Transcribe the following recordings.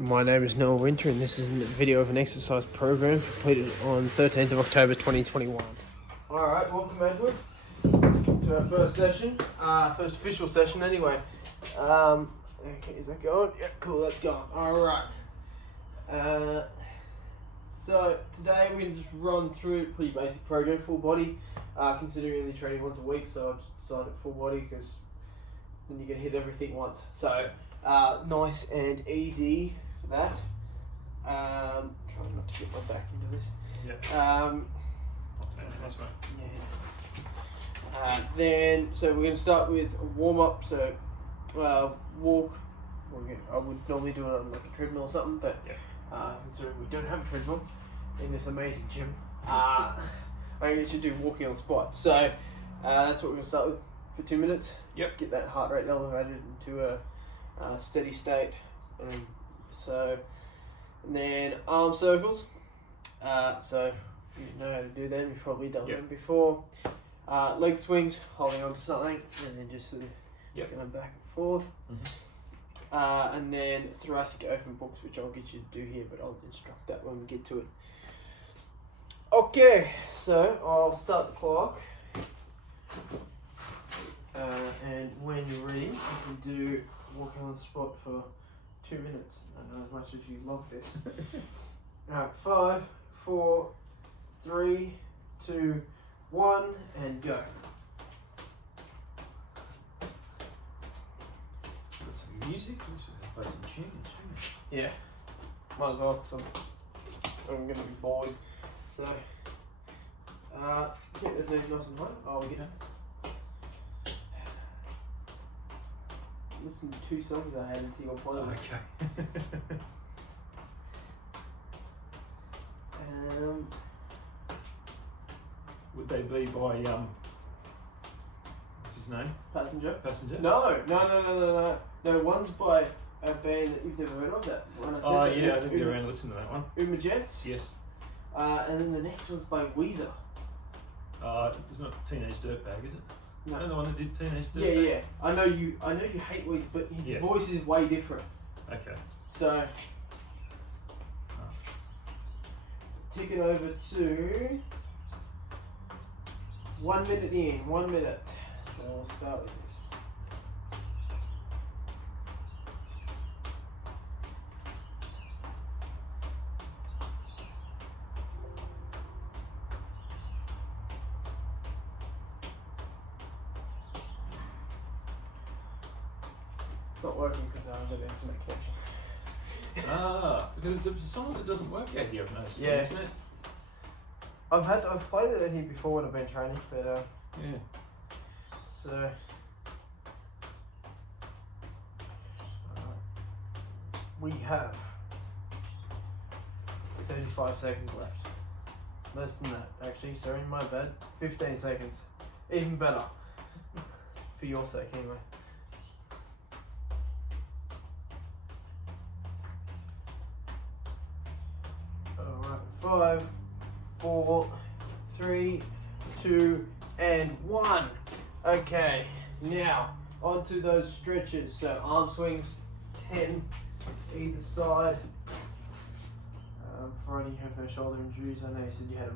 My name is Wynter, and this is a video of an exercise program completed on 13th of October 2021. Alright, welcome Edward to our first session, first official session anyway. Okay, is that going? Yeah, cool, that's going. Alright. So today we're going to just run through a pretty basic program, full body, considering only training once a week, so I've just decided full body because then you can hit everything once. So nice and easy for that. Trying not to get my back into this. Yep. I'll turn it this way. Yeah. Then, so we're going to start with a warm up. So walk. I would normally do it on like a treadmill or something, but considering we don't have a treadmill in this amazing gym, I guess you do walking on the spot. So that's what we're going to start with for 2 minutes. Yep. Get that heart rate elevated into a steady state. And then arm circles. So you know how to do them. You've probably done them before. Leg swings, holding onto something, and then just sort of going back and forth. Mm-hmm. And then thoracic open books, which I'll get you to do here, but I'll instruct that when we get to it. Okay, so I'll start the clock. And when you're ready, you can do walking on the spot for 2 minutes. I know as much as you love this. Alright, 5, 4, 3, 2, 1, and go. Got some music, we should play some tunes, shouldn't we? Yeah, might as well because I'm going to be bored. So, get those knees nice and high. Oh, yeah. Listen to 2 songs I had into your playlist. Okay. Would they be by what's his name? Passenger? Passenger? No. One's by a band that you've never heard of. That one I said. Oh yeah, I didn't get around to listen to that one. Jets. Yes. And then the next one's by Weezer. It's not Teenage Dirtbag, is it? No. The one that did Teenage Dirtbag? Yeah. I know you hate Weezer, but his voice is way different. Okay. So tick it over to 1 minute in. 1 minute. So we'll start with this. It's not working because I have an internet connection. Because sometimes it doesn't work out here, I've noticed. Yeah. Isn't it? I've played it here before when I've been training, but yeah. So we have 35 seconds left. Less than that, actually. Sorry, my bad. 15 seconds. Even better. For your sake, anyway. Alright, 5, 4, 3, 2, and 1. Okay, now onto those stretches. So arm swings, 10 either side. Providing you have no shoulder injuries. I know you said you had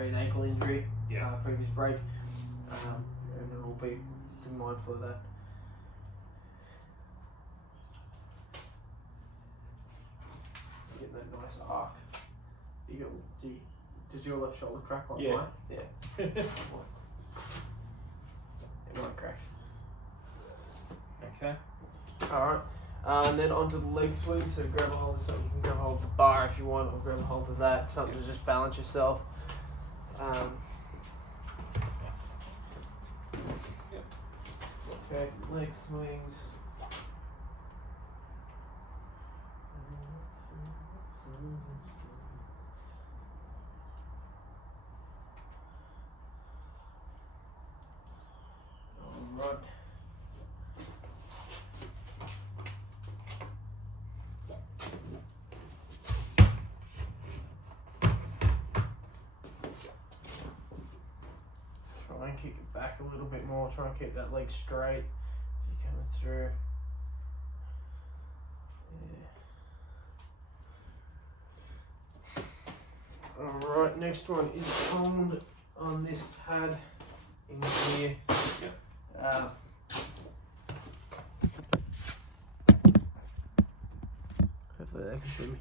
an ankle injury. Yeah. Previous break. And we'll be mindful of that. Get that nice arc. Did your left shoulder crack like mine? Yeah. Mine cracks. Okay. Alright. And then onto the leg swing. So grab a hold of something. You can grab a hold of the bar if you want, or grab a hold of that. Something to just balance yourself. Okay, leg swings. Alright. Try and kick it back a little bit more. Try and keep that leg straight. You're coming through. Yeah. Alright, next one is on this pad in here. Yep. Hopefully they can see me.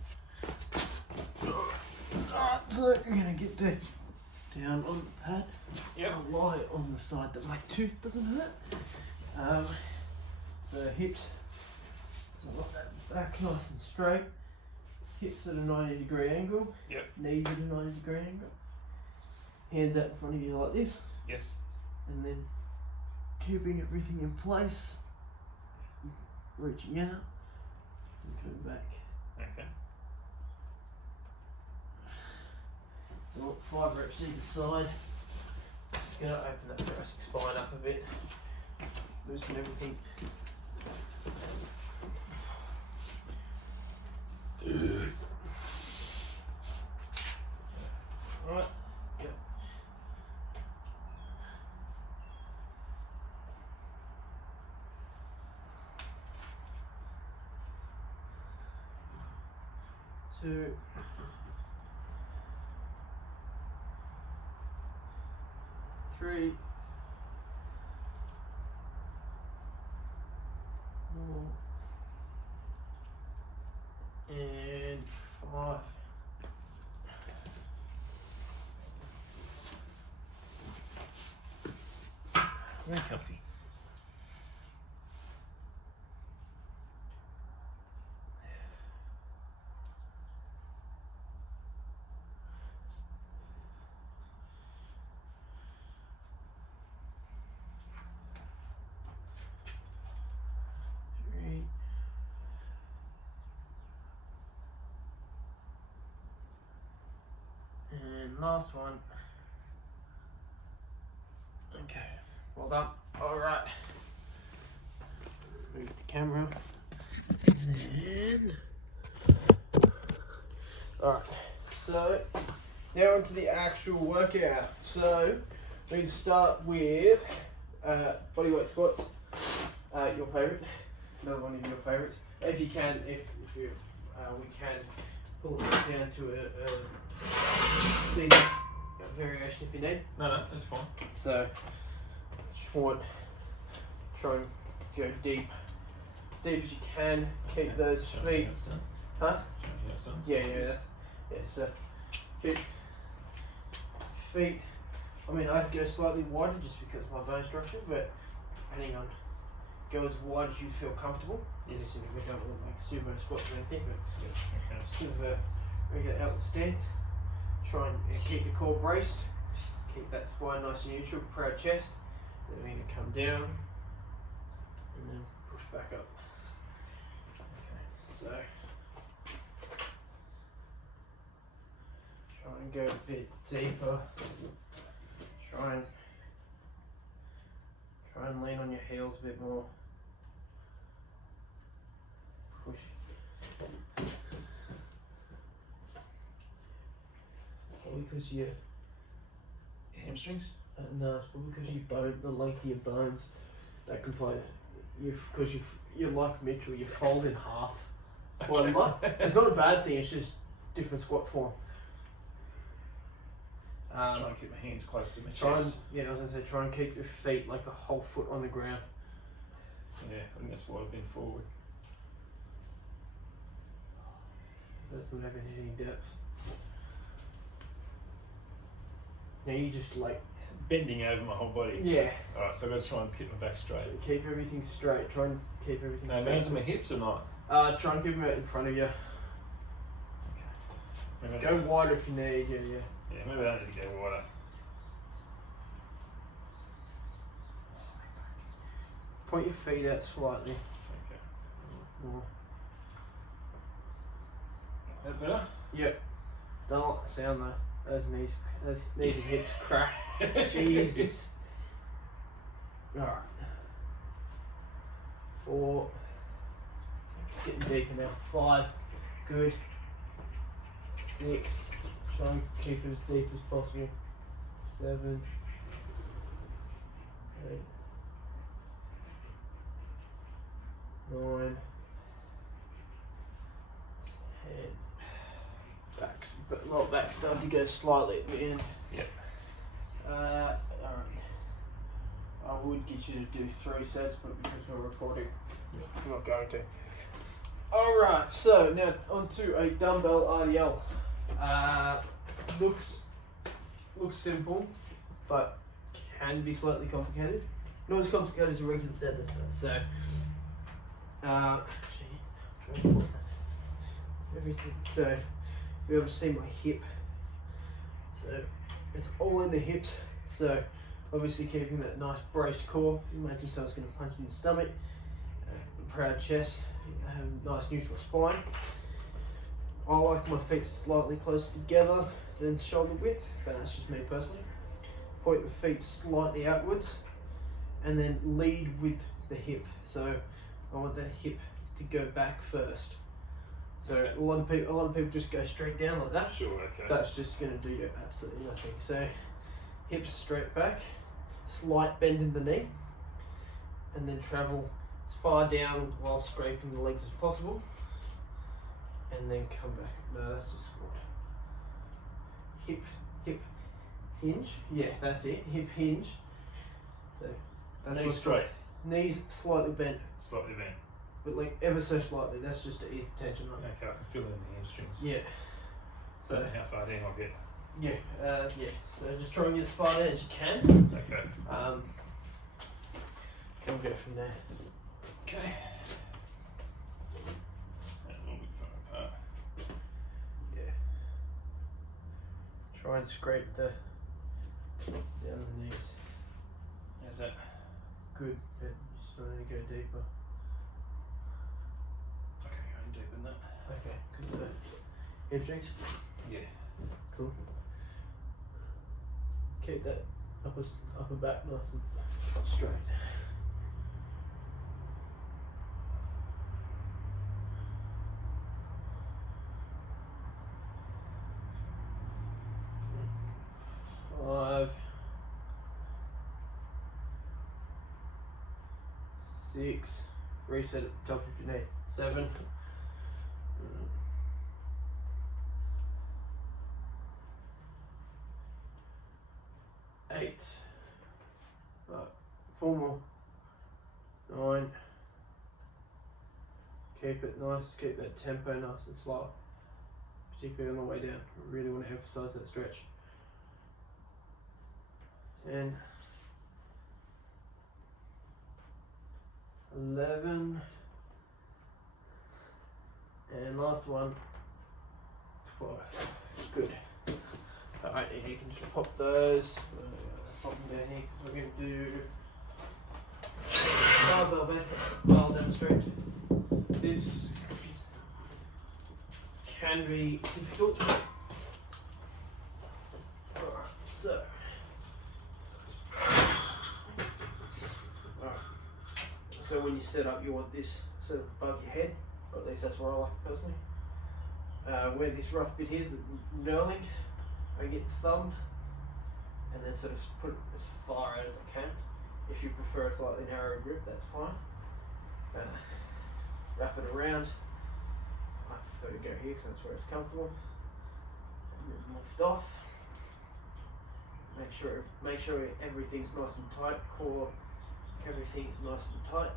Alright, so we're gonna get down on the pad. Yep. I'll lie on the side that my tooth doesn't hurt. So hips, so I've got that back nice and straight. Hips at a 90-degree angle. Yep. Knees at a 90-degree angle. Hands out in front of you like this. Yes. And then keeping everything in place. Reaching out and coming back. Okay. So 5 reps either side. Just going to open that thoracic spine up a bit. Loosen everything. Alright. Yep. Two. Three. 4. And 5. Very comfy. And last one. Okay, well done. Alright. Move the camera. And alright, so now onto the actual workout. So we can start with bodyweight squats. Your favourite, another one of your favourites. If you can, if you, we can pull it down to a seated variation if you need. No, that's fine. So just want try and go deep as you can. Keep those feet. Huh? Yeah. So keep feet. I mean, I'd go slightly wider just because of my bone structure, but depending on, go as wide as you feel comfortable. Yes. We don't want to make sumo squats or anything, but Okay. sort of a regular outward stance. Try and keep the core braced. Keep that spine nice and neutral, proud chest. Then we need to come down and then push back up. Okay, so try and go a bit deeper. Try and lean on your heels a bit more. Push. Probably because you Hamstrings? no, it's probably because you bone, the length of your bones, that can play. Because you're like Mitchell, you fold in half. Well, it's not a bad thing. It's just different squat form. Try and keep my hands close to my Try and, chest. yeah, I was gonna say, try and keep your feet like the whole foot on the ground. Yeah, I think that's why I've been forward. Doesn't have any depth. Now you just like Bending over my whole body. yeah. Alright, so I've got to try and keep my back straight. Keep everything straight. Try and keep everything No, straight. hands on my hips or not? Try and keep them out in front of you. Maybe Go wider if you need. Yeah. Yeah, maybe I don't need to go wider. Point your feet out slightly. Okay. More. That better? Yep. Don't like the sound though. Those knees and hips crack. Jesus. Alright. 4. Getting deeper now. 5. Good. 6. Try and keep it as deep as possible. 7. 8. 9. 10. Back. lower back starting to go slightly at the end. Yep. Alright. I would get you to do 3 sets, but because we're recording, I'm not going to. Alright, so now onto a dumbbell RDL. Looks simple, but can be slightly complicated. Not as complicated as a regular deadlift though. So, everything. So, you'll be able to see my hip. So, it's all in the hips. So, obviously keeping that nice braced core. Imagine someone's going to punch in the stomach. Proud chest. Nice neutral spine. I like my feet slightly closer together than shoulder width, but that's just me personally. Point the feet slightly outwards, and then lead with the hip. So I want the hip to go back first. So okay. a lot of people just go straight down like that. Sure, okay. That's just going to do you absolutely nothing. So hips straight back, slight bend in the knee, and then travel as far down while scraping the legs as possible, and then come back. No, that's just squat. Hip hinge. Yeah, that's it. Hip hinge. So that's knees straight. Knees slightly bent. Slightly bent. But like ever so slightly. That's just to ease the tension. Right? Okay, I can feel it in the hamstrings. Yeah. So how far down I'll get? Yeah. Yeah. So just try and get as far down as you can. Okay. We'll go from there. Okay. That will be far apart. Yeah. Try and scrape down the knees. How's that? Good. Yeah. Just don't need to go deeper. Okay, going deep in that. Okay. Because the hamstrings. Yeah. Cool. Keep that upper back nice and straight. Five, 6, reset at the top if you need. 7, 8, 4 more. 9. Keep it nice, keep that tempo nice and slow, particularly on the way down. I really want to emphasize that stretch. 10, 11, and last one, 12. Good. Alright, you can just pop those. Pop them down here because we're going to do barbell bench. I'll demonstrate. This can be difficult. Alright, so. So when you set up, you want this sort of above your head, or at least that's what I like personally. Where this rough bit here is the knurling, I get the thumb, and then sort of put it as far out as I can. If you prefer a slightly narrower grip, that's fine. Wrap it around. I prefer to go here because that's where it's comfortable. And then lift off. Make sure everything's nice and tight. Core. Everything's nice and tight.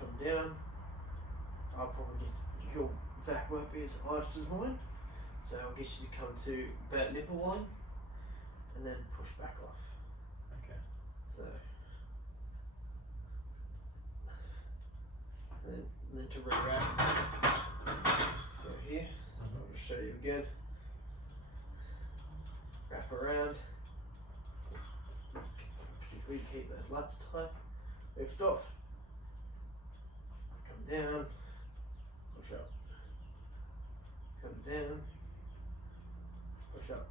Come down. I'll probably get your back won't be as arched as mine, so I'll get you to come to about nipple line, and then push back off. Okay. So, and then to re-wrap. Go here. I'll just show you again. Wrap around. Particularly keep those lats tight. Lift off, come down, push up, come down, push up.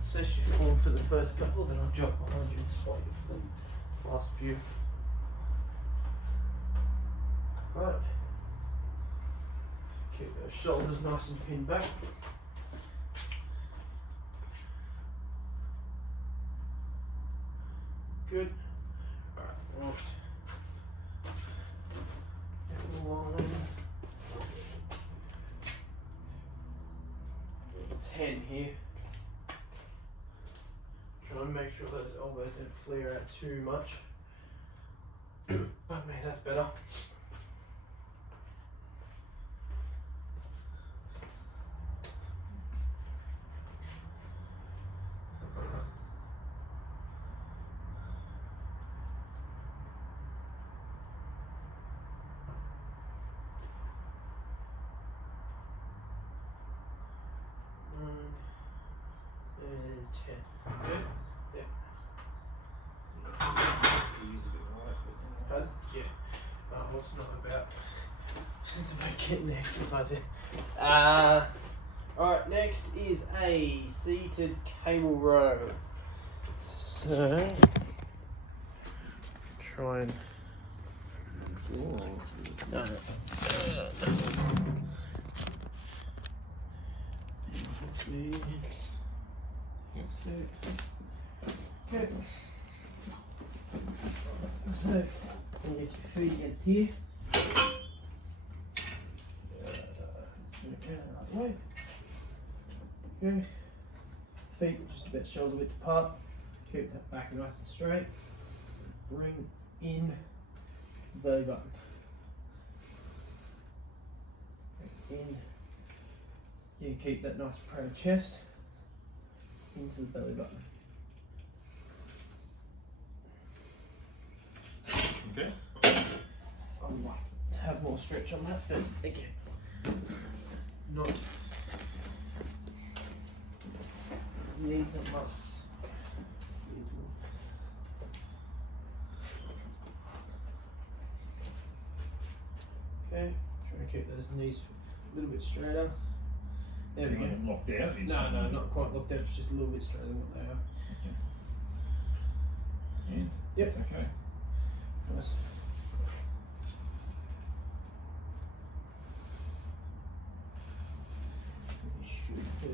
Session form for the first couple, then I'll jump behind you and spot you for the last few. Right. Keep those shoulders nice and pinned back. Good. Alright, left. Line. 10 here. Try and make sure those elbows don't flare out too much. Okay, that's better. And 10. Good? Yeah. Pardon? Yeah. What's not about? Just about getting the exercise in. Alright, next is a seated cable row. So, try and. No. Okay. So, you get your feet against here. Way. Okay. Feet just about shoulder width apart. Keep that back nice and straight. Bring in the belly button. In. You keep that nice proud chest into the belly button. Okay. I might have more stretch on that, but again, not need that much. Okay, trying to keep those knees a little bit straighter. There we go. Locked out? No, not quite locked out, it's just a little bit straighter than what they are. Yeah, Yep. that's okay. Nice. You should keep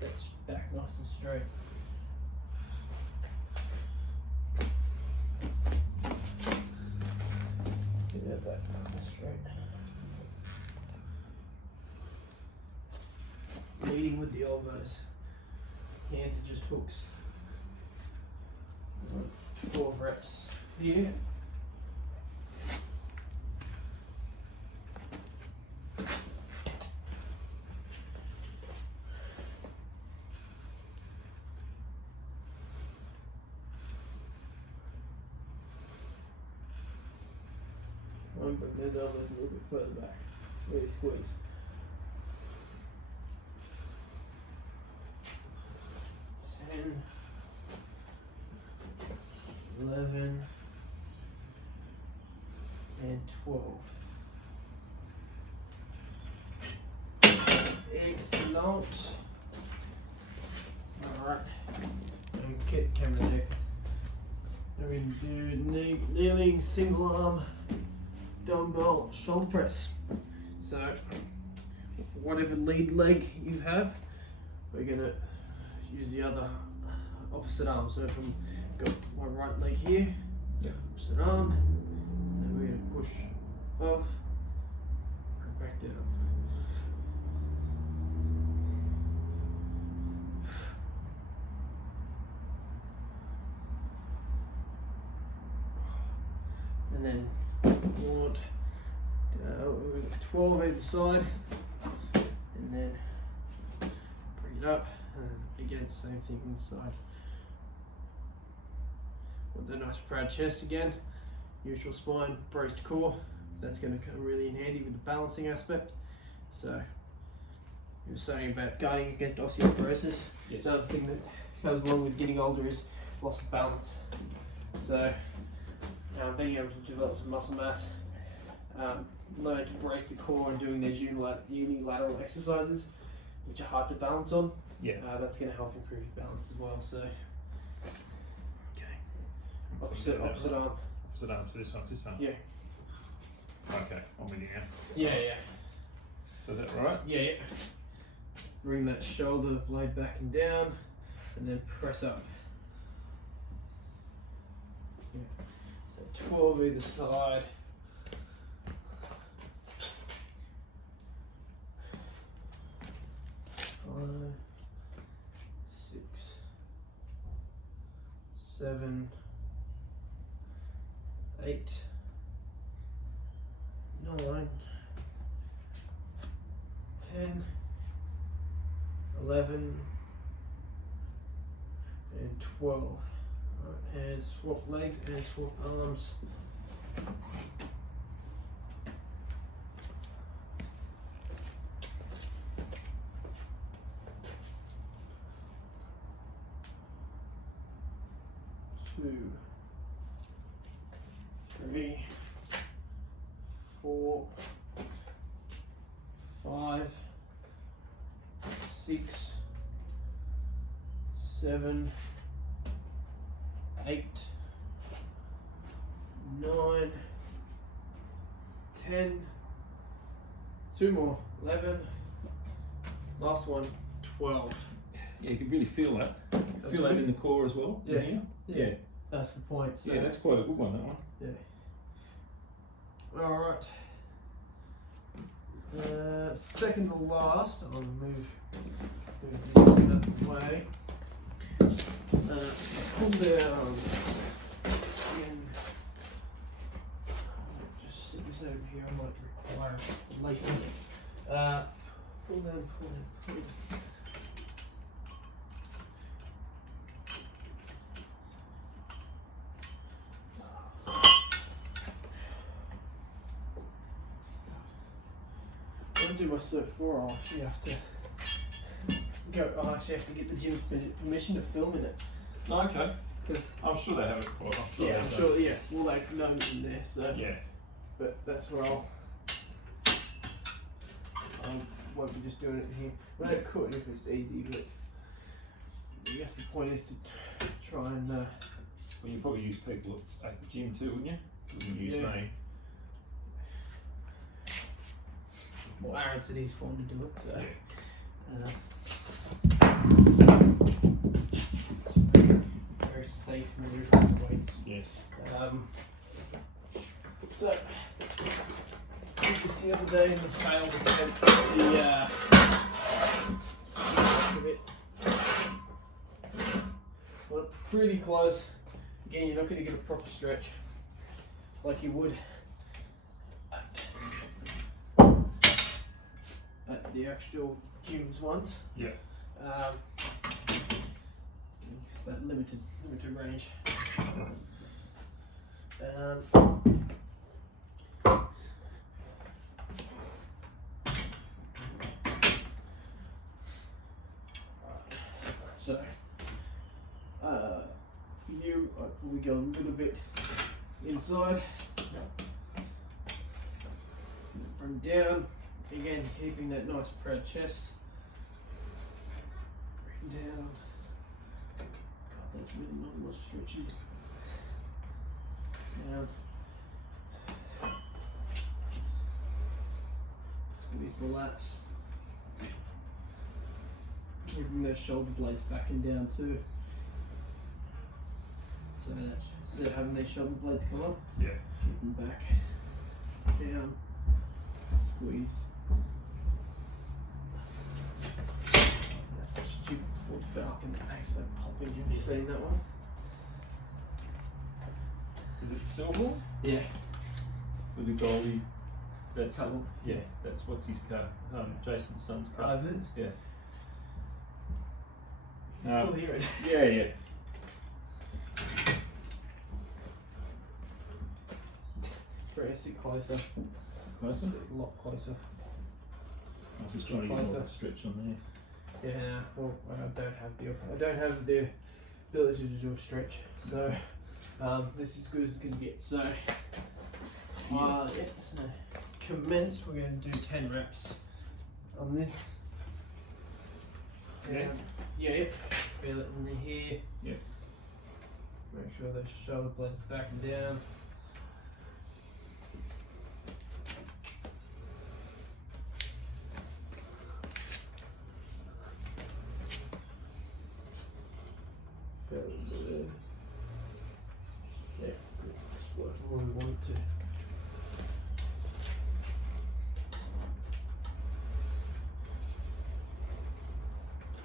that back nice and straight. Keep that back nice and straight. Leading with the elbows. Hands are just hooks. 4 reps. Yeah. Bring those elbows a little bit further back. Really squeeze. Ten, 11, and 12. Excellent. Alright. And get the camera there. We're going to do kneeling single arm dumbbell shoulder press. So, whatever lead leg you have, we're going to use the other opposite arm. So if I've got my right leg here, opposite arm, and we're going to push above and back down. And then we've got 12 either side, and then bring it up, and again, same thing inside. With the nice proud chest again, neutral spine, braced core. That's going to come really in handy with the balancing aspect. So, you were saying about guarding against osteoporosis. Yes. The other thing that comes along with getting older is loss of balance. So, being able to develop some muscle mass, learn to brace the core and doing those unilateral exercises, which are hard to balance on. Yeah. That's going to help improve your balance as well. So, Okay. opposite arm. Opposite arm. So this one's this arm. Yeah. Okay, I'm with you now. Yeah. Is that right? Yeah. Bring that shoulder blade back and down, and then press up. Yeah. So 12 either side. 5, 6, 7, 8, 9, 10, 11, and 12. Right, and swap legs and swap arms. Two, 3, 4, 5, 6, 7, 8, 9, 10, 2 more, 11, last one, 12. Yeah, you can really feel that. Feel that in the core as well. Yeah. Here. Yeah. That's the point. So Yeah, that's quite a good one, that one. yeah. Alright. Second to last, I'll move this out of the way. Pull down. Again. Just sit this over here, I might require later. Pull down, pull down, pull down. When I do my cert 4, I'll actually have to get the gym's permission to film in it. Oh, okay. Because I'm sure they have it quite often. yeah, I'm sure. Yeah, well, they know me in there, so Yeah. But that's where I won't be just doing it here. Well, I could if it's easy, but I guess the point is to try and. Well, you probably use people at the gym too, wouldn't you? You wouldn't use Yeah. me. Well, Aaron said he's fine to do it, so. Very safe move with the weights. Yes. So, I did this the other day in the failed attempt of it. Got it pretty close. Again, you're not going to get a proper stretch like you would at the actual gyms ones. Yeah. It's that limited range. So, for you, I'd probably go a little bit inside, bring down, again keeping that nice proud chest, bring down, God that's really not much stretching, down, squeeze the lats. Keeping those shoulder blades back and down too. So that instead of having these shoulder blades come up, Yeah. keep them back, down, squeeze. That's a stupid Ford Falcon that makes that popping. Have you seen that one? Is it silver? Yeah. With the goldie. That's Couple. yeah. That's what's his car. Jason's son's car. Oh, is it? Yeah. You can still hear it. Yeah, yeah. Bring it sit closer. Closer? A lot closer. I was just trying to get more of a stretch on there. Yeah, no, well, I don't have the ability to do a stretch, so this is as good as it's gonna get. So, yeah, so commence. We're gonna do 10 reps on this. Yeah. Yeah. Feel it in the here. Yeah. Make sure those shoulder blades back and down.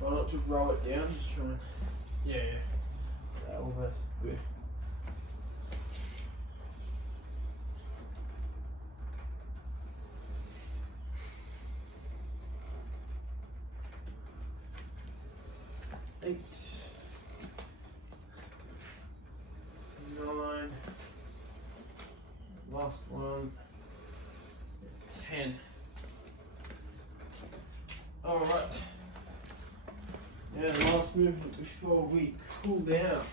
Try not to roll it down, just try and. Yeah. Almost. Good. Eight, 9, last one, 10. Alright. Now the last movement before we cool down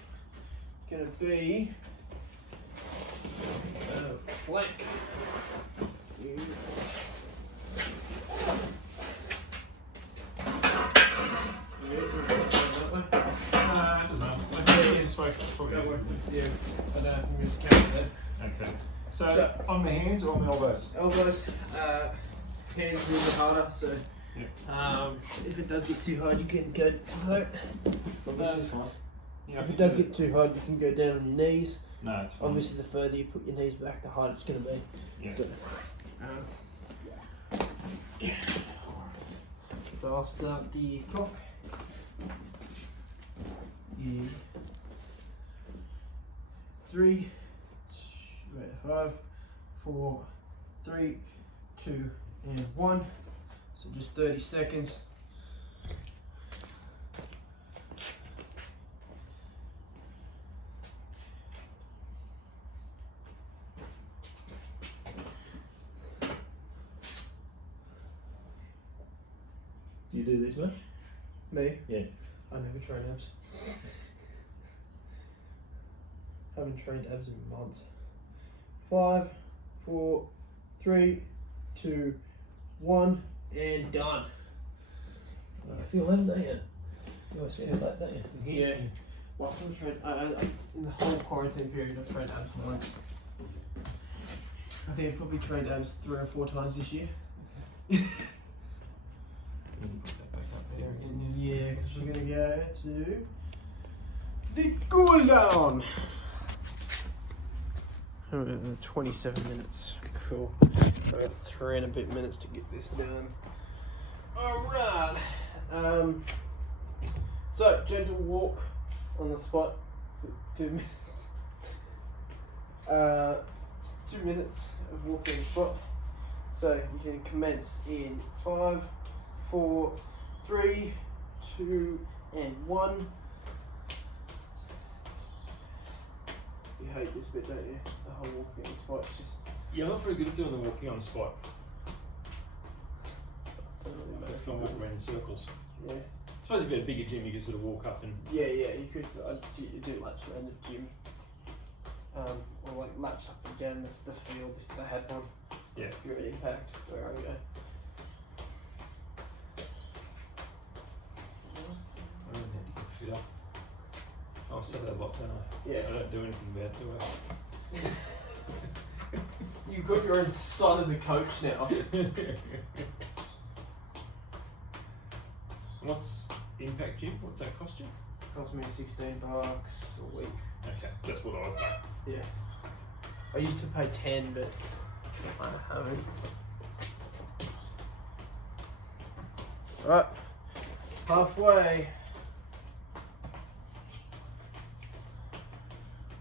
is going to be flank. Okay. So on the hands or on the elbows? Elbows, hands a little bit harder. So if it does get too hard, you can go. This is fine. Yeah, if it does get too hard, you can go down on your knees. No, it's fine. Obviously, the further you put your knees back, the harder it's going to be. Yeah. So I'll start the cock. 3, 5, 4, 3, 2, and 1. So just 30 seconds. Do you do this much? Me? Yeah. I never train abs. Haven't trained abs in months. 5, 4, 3, 2, 1, and done. You feel that, don't you? You always feel that, don't you? Yeah. Last time I trained, in the whole quarantine period, I've trained abs once. I think I've probably trained abs 3 or 4 times this year. Yeah, because we're going to go to the cool down. 27 minutes. Cool. I got 3 and a bit minutes to get this done. Alright. So, gentle walk on the spot for 2 minutes. 2 minutes of walking on the spot. So, you can commence in 5, 4, 3, 2, and 1. You hate this bit, don't you? The whole walking on the spot. It's just. Yeah, I'm not very good at doing the walking on the spot. I just can't walk around in circles. Yeah. I suppose if you had a bigger gym, you could sort of walk up and. Yeah, you could do laps around the gym. Or like laps up and down the field if they had one. Yeah. If you're at Impact, where I go. I don't think you can fit up. I say that a lot, don't I? Yeah. I don't do anything bad, do I? You've got your own son as a coach now. What's Impact Gym? What's that cost you? Cost me $16 a week. Okay, so that's what I would pay. Yeah. I used to pay 10, but I haven't. Right. Halfway.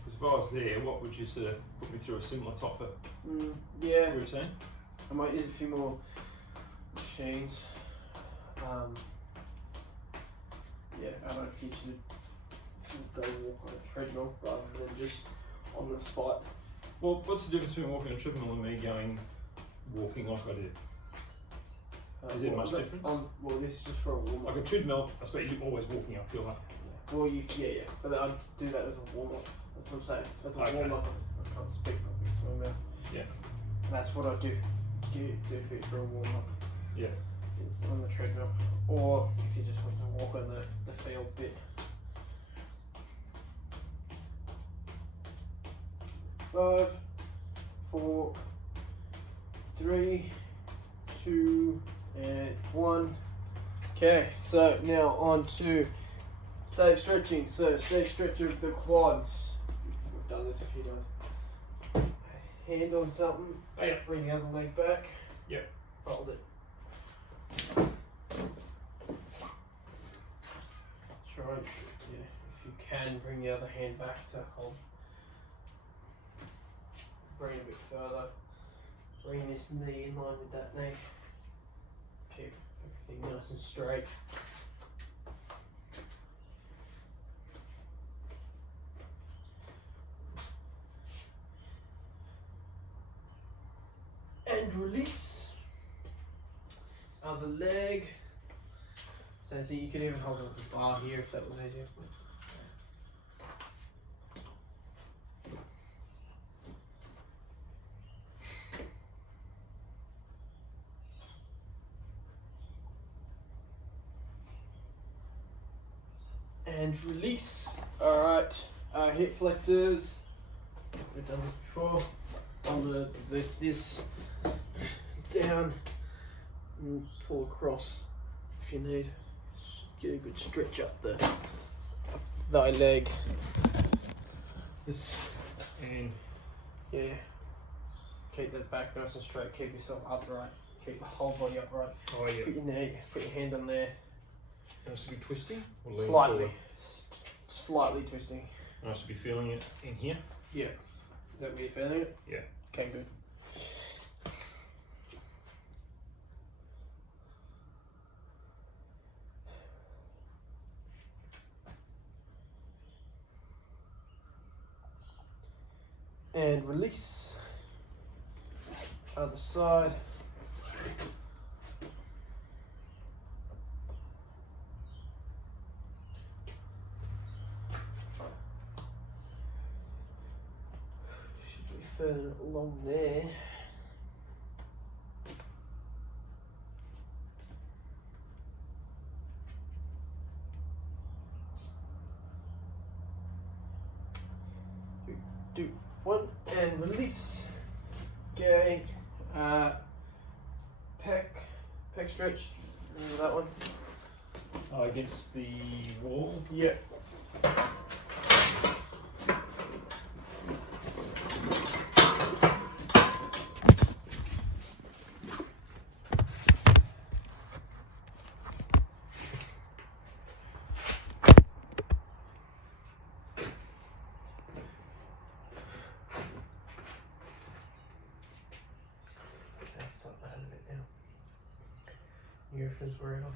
Because if I was there, what would you sort of put me through a similar top of Yeah. routine? I might use a few more machines. Yeah, I might teach you to go walk on a treadmill rather than just on the spot. Well, what's the difference between walking a treadmill and me going walking like I did? Is there much difference? Well, this is just for a warm up. Like a treadmill, I suppose you're always walking uphill. Well, yeah. But I'd do that as a warm up. That's what I'm saying. As a warm up. I can't speak properly, so my mouth. Yeah. That's what I do. Do it for a warm up. Yeah. It's on the treadmill. Or if you just want to walk on the field bit. 5, 4, 3, 2, and 1. Okay, so now on to stage stretching. So stage stretch of the quads. We've done this a few times. Hand on something. Oh, yeah. Bring the other leg back. Yep. Hold it. this knee in line with that knee. Keep everything nice and straight. And release. Other leg. So I think you can even hold on to the bar here if that was easier. And release. Alright, hip flexors. We've done this before. Lift this down and pull across if you need. Get a good stretch up thy leg. This and yeah. Keep that back nice and straight. Keep yourself upright. Keep the whole body upright. oh yeah. Put your knee, put your hand on there. Nice to be twisting or leaning Slightly. forward? Slightly twisting. Nice to be feeling it in here. Yeah. Is that where you're feeling it? Yeah. Okay, good. And release. Other side. Should be further along there. Do one and release. Okay. Pec stretch. Remember that one? Against the wall. Yeah. That's not bad of it now. Earphones wearing off.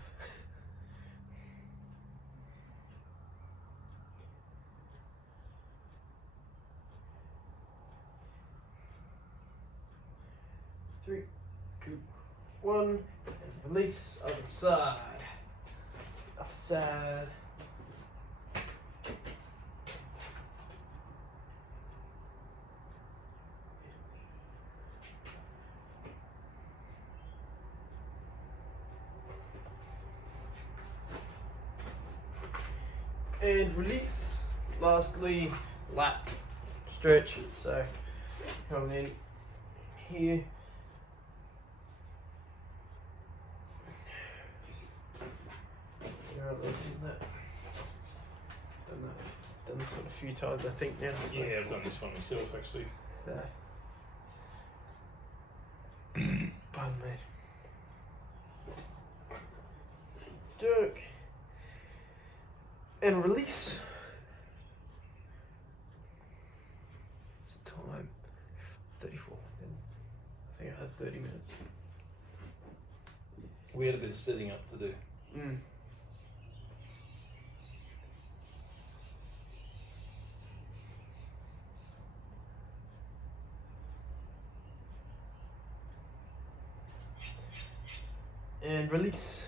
Three, two, one, and release. Other side. Other side. And release. Lastly, lat stretch. So coming in here. You're releasing that. Done this one a few times, I think now. Yeah, I've done this one myself actually. So. Pardon me. Jerk. And release. It's time 34. I think I had 30 minutes. We had a bit of setting up to do. And release.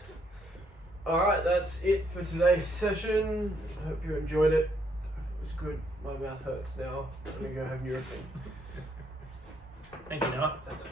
Alright, that's it for today's session. I hope you enjoyed it. It was good. My mouth hurts now. I'm gonna go have Nurofen. Thank you, Noah. That's it.